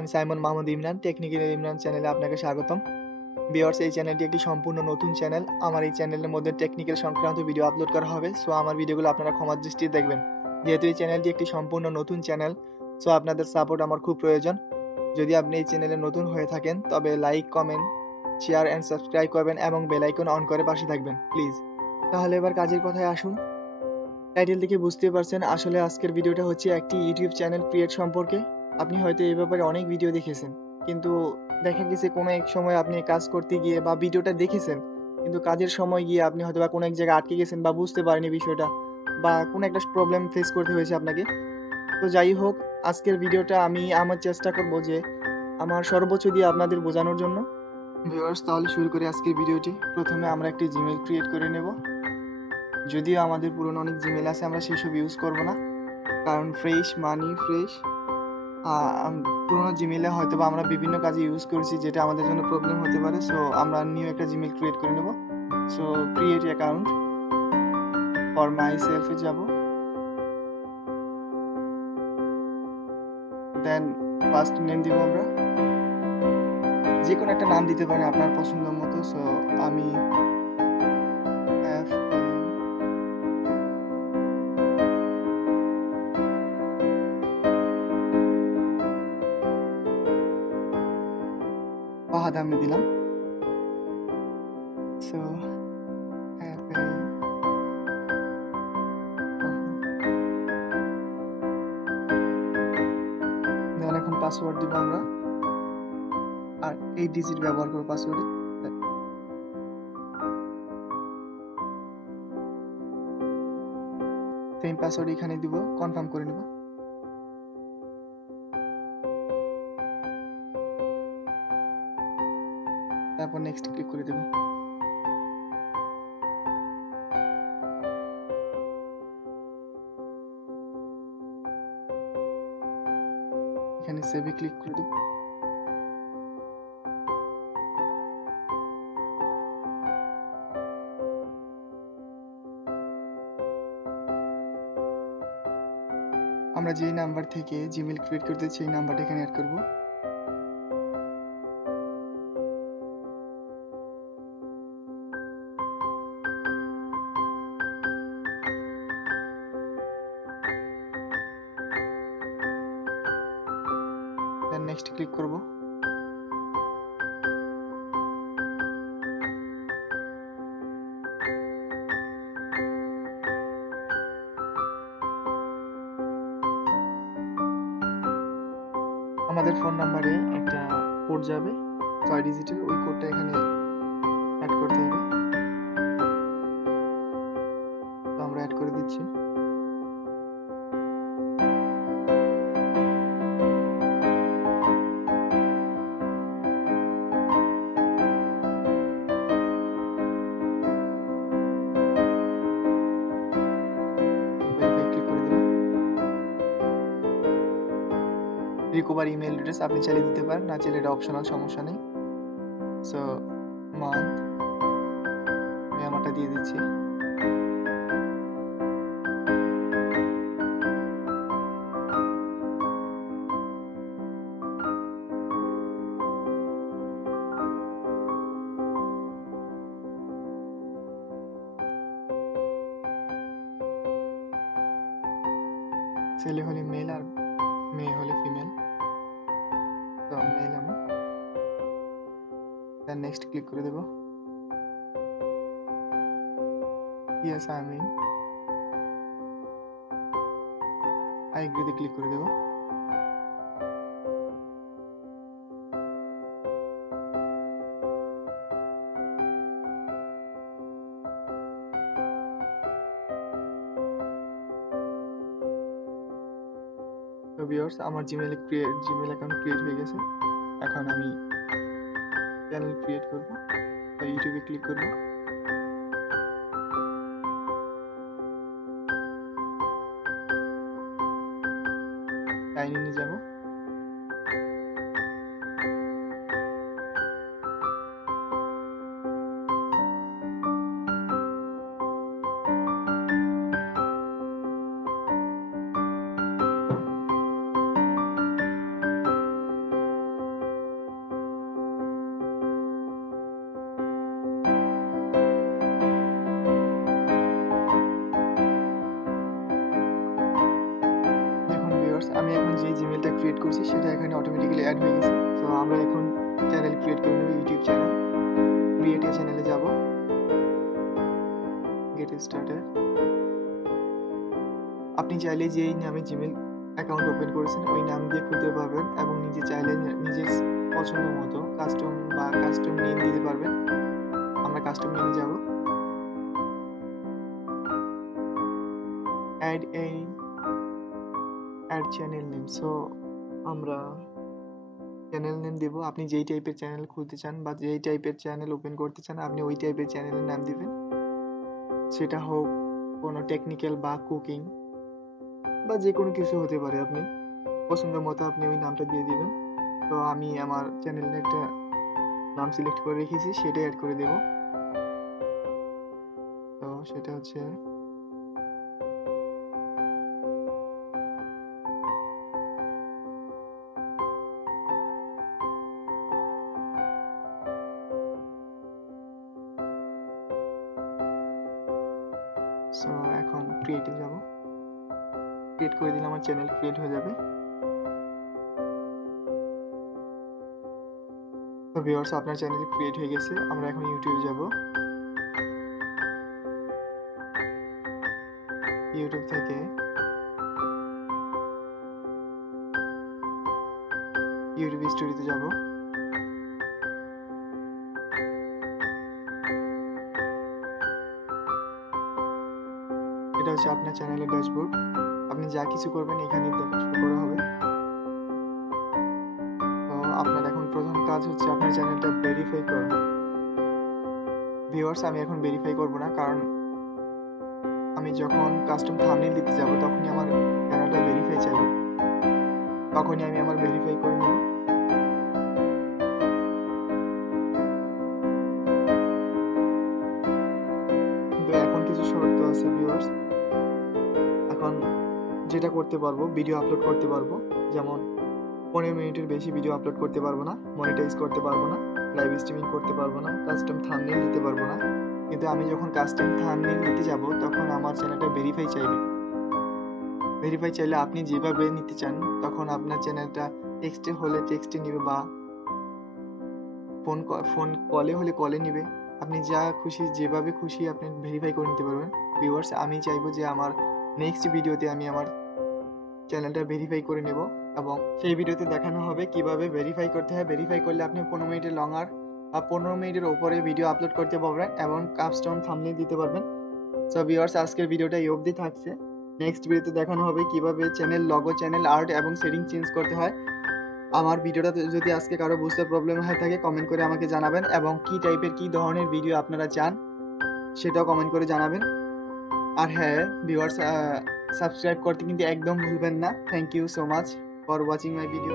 আমি সাইমন মাহমুদ ইমরান, টেকনিক্যাল ইমরান চ্যানেলে আপনাকে স্বাগতম। ভিউয়ার্স, এই চ্যানেলটি একটি সম্পূর্ণ নতুন চ্যানেল। আমার এই চ্যানেলের মধ্যে টেকনিক্যাল সংক্রান্ত ভিডিও আপলোড করা হবে। সো আমার ভিডিওগুলো আপনারা ক্ষমার দৃষ্টিতে দেখবেন। যেহেতু এই চ্যানেলটি একটি সম্পূর্ণ নতুন চ্যানেল, সো আপনাদের সাপোর্ট আমার খুব প্রয়োজন। যদি আপনি এই চ্যানেলে নতুন হয়ে থাকেন তবে like, comment, share and subscribe করবেন এবং বেল আইকন অন করে পাশে থাকবেন প্লিজ। তাহলে এবার কাজের কথায় আসুন। টাইটেল দেখে বুঝতেই পারছেন আসলে আজকের ভিডিওটা হচ্ছে একটি ইউটিউব চ্যানেল ক্রিয়েট সম্পর্কে। আপনি হয়তো এই ব্যাপারে অনেক ভিডিও দেখেছেন, কিন্তু দেখা গেছে কোনো এক সময় আপনি কাজ করতে গিয়ে বা ভিডিওটা দেখেছেন, কিন্তু কাজের সময় গিয়ে আপনি হয়তো বা কোনো এক জায়গায় আটকে গেছেন বা বুঝতে পারেনি বিষয়টা, বা কোনো একটা প্রবলেম ফেস করতে হয়েছে আপনাকে। তো যাই হোক, আজকের ভিডিওটা আমি আমার চেষ্টা করব যে আমার সর্বোচ্চ দিয়ে আপনাদের বোঝানোর জন্য। ভিউয়ার্স, তাহলে শুরু করি আজকের ভিডিওটি। প্রথমে আমরা একটি জিমেইল ক্রিয়েট করে নেব। যদিও আমাদের পুরনো অনেক জিমেইল আছে, আমরা সেসব ইউজ করব না, কারণ ফ্রেশ মানি ফ্রেশ পুরোনো জিমেইলে হয়তো বা আমরা বিভিন্ন কাজে ইউজ করেছি, যেটা আমাদের জন্য প্রবলেম হতে পারে। সো আমরা নিউ একটা জিমেইল ক্রিয়েট করে নেব। So create account for my সেলফে যাব, দেন ফার্স্ট নেম দিব আমরা। যে কোনো একটা নাম দিতে পারেন আপনার পছন্দ মতো। সো আমি ফাহাদ আহমেদ দিলাম। সো দেন এখন পাসওয়ার্ড দিব আমরা, আর 8 ডিজিট ব্যবহার করব পাসওয়ার্ডে। সেম পাসওয়ার্ড এখানে দিব, কনফার্ম করে নেব। তারপর নেক্সট ক্লিক করে দেব। এখানে সেভে ক্লিক করে দেব। আমরা যেই নাম্বার থেকে জিমেইল ক্রিয়েট করতে চাই সেই নাম্বারটা এখানে অ্যাড করব। দেন নেক্সট ক্লিক করব। আমাদের ফোন নাম্বারে একটা কোড যাবে 6 ডিজিটের, ওই কোডটা এখানে অ্যাড করতে হবে। তো আমরা অ্যাড করে দিচ্ছি। ভেরিফাই ক্লিক করে দেব। রিকভার ইমেল অ্যাড্রেস আপনি চাইলে দিতে পারেন, না চাইলে এটা অপশনাল, সমস্যা নেই। সো মান্থ আমি আমারটা দিয়ে দিচ্ছি। ছেলে হলে মেল আর মেয়ে হলে ফিমেল। তো মেল আমি, দেন নেক্সট ক্লিক করে দেব। ইয়েস আই মিন, আই এগ্রিতে ক্লিক করে দেব। তো ভিউয়ার্স, আমার জিমেইল অ্যাকাউন্ট ক্রিয়েট হয়ে গেছে। এখন আমি চ্যানেল ক্রিয়েট করব। তো ইউটিউবে ক্লিক করব। সাইন ইনে যাব। আমি এখন যে জিমেলটা ক্রিয়েট করছি সেটা এখানে অটোমেটিক্যালি অ্যাড হয়ে গেছে। সো আমরা এখন চ্যানেল ক্রিয়েট করে নেব, ইউটিউব চ্যানেল। ক্রিয়েট এ চ্যানেলে যাব, গেট স্টার্টেড। আপনি চাইলে যেই নামে জিমেল অ্যাকাউন্ট ওপেন করেছেন ওই নাম দিয়ে খুলতে পারবেন এবং নিজে চাইলে নিজের পছন্দ মতো কাস্টম নেম দিতে পারবেন। আমরা কাস্টম নেমে যাব, অ্যাড চ্যানেল নেম। সো আমরা চ্যানেল নেম দেব। আপনি যেই টাইপের চ্যানেল খুলতে চান বা যেই টাইপের চ্যানেল ওপেন করতে চান আপনি ওই টাইপের চ্যানেলের নাম দিবেন। সেটা হোক কোনো টেকনিক্যাল বা কুকিং বা যে কোনো কিছু হতে পারে, আপনি পছন্দ মতো আপনি ওই নামটা দিয়ে দিবেন। তো আমি আমার চ্যানেলের একটা নাম সিলেক্ট করে রেখেছি, সেটাই অ্যাড করে দেব। তো সেটা হচ্ছে সো এখন ক্রিয়েটে যাব, ক্রিয়েট করে দিলে আমার চ্যানেল ক্রিয়েট হয়ে যাবে। তো ভিউয়ার্স আপনার চ্যানেল ক্রিয়েট হয়ে গেছে। আমরা এখন ইউটিউবে যাব, ইউটিউব থেকে ইউটিউব স্টুডিওতে যাব। এটা হচ্ছে আপনার চ্যানেলের ড্যাশবোর্ড। আপনি যা কিছু করবেন এখানে শো করা হবে। তো আপনার এখন প্রথম কাজ হচ্ছে আপনার চ্যানেলটা ভেরিফাই করা। ভিউয়ার্স আমি এখন ভেরিফাই করব না, কারণ আমি যখন কাস্টম থাম্বনেল দিতে যাব তখনই আমার চ্যানেলটা ভেরিফাই চাইবে, তখনই আমি আমার ভেরিফাই করে নেব। কিন্তু এখন কিছু শর্ত আছে ভিউয়ার্স। এখন যেটা করতে পারবো, ভিডিও আপলোড করতে পারবো, যেমন 15 মিনিটের বেশি ভিডিও আপলোড করতে পারবো না, মনিটাইজ করতে পারবো না, লাইভ স্ট্রিমিং করতে পারবো না, কাস্টম থাম্বনেল দিতে পারবো না। কিন্তু আমি যখন কাস্টম থাম্বনেল দিতে যাব তখন আমার চ্যানেলটা ভেরিফাই চাইবে। ভেরিফাই চাইলে আপনি যেভাবে নিতে চান, তখন আপনার চ্যানেলটা টেক্সটে হলে টেক্সটে নিবে বা ফোন কলে হলে কলে নিবে। আপনি যা খুশি যেভাবে খুশি আপনি ভেরিফাই করে নিতে পারবেন। ভিউয়ার্স আমি চাইবো যে আমার নেক্সট ভিডিওতে আমি আমার চ্যানেলটা ভেরিফাই করে নেব এবং সেই ভিডিওতে দেখানো হবে কিভাবে ভেরিফাই করতে হয়। ভেরিফাই করলে আপনি 15 মিনিটের লঙ্গার বা 15 মিনিটের উপরে ভিডিও আপলোড করতে পারবেন এবং কাস্টম থাম্বনেল দিতে পারবেন। সো ভিউয়ার্স আজকের ভিডিওটা এই অবধি থাকছে। নেক্সট ভিডিওতে দেখানো হবে কিভাবে চ্যানেল লগো, চ্যানেল আর্ট এবং সেটিং চেঞ্জ করতে হয়। আমার ভিডিওটা যদি আজকে কারো বুঝতে প্রবলেম হয়ে থাকে কমেন্ট করে আমাকে জানাবেন এবং কি টাইপের কি ধরনের ভিডিও আপনারা চান সেটাও কমেন্ট করে জানাবেন। আর হ্যাঁ ভিউয়ার্স, সাবস্ক্রাইব করতে কিন্তু একদম ভুলবেন না। Thank you so much for watching my video.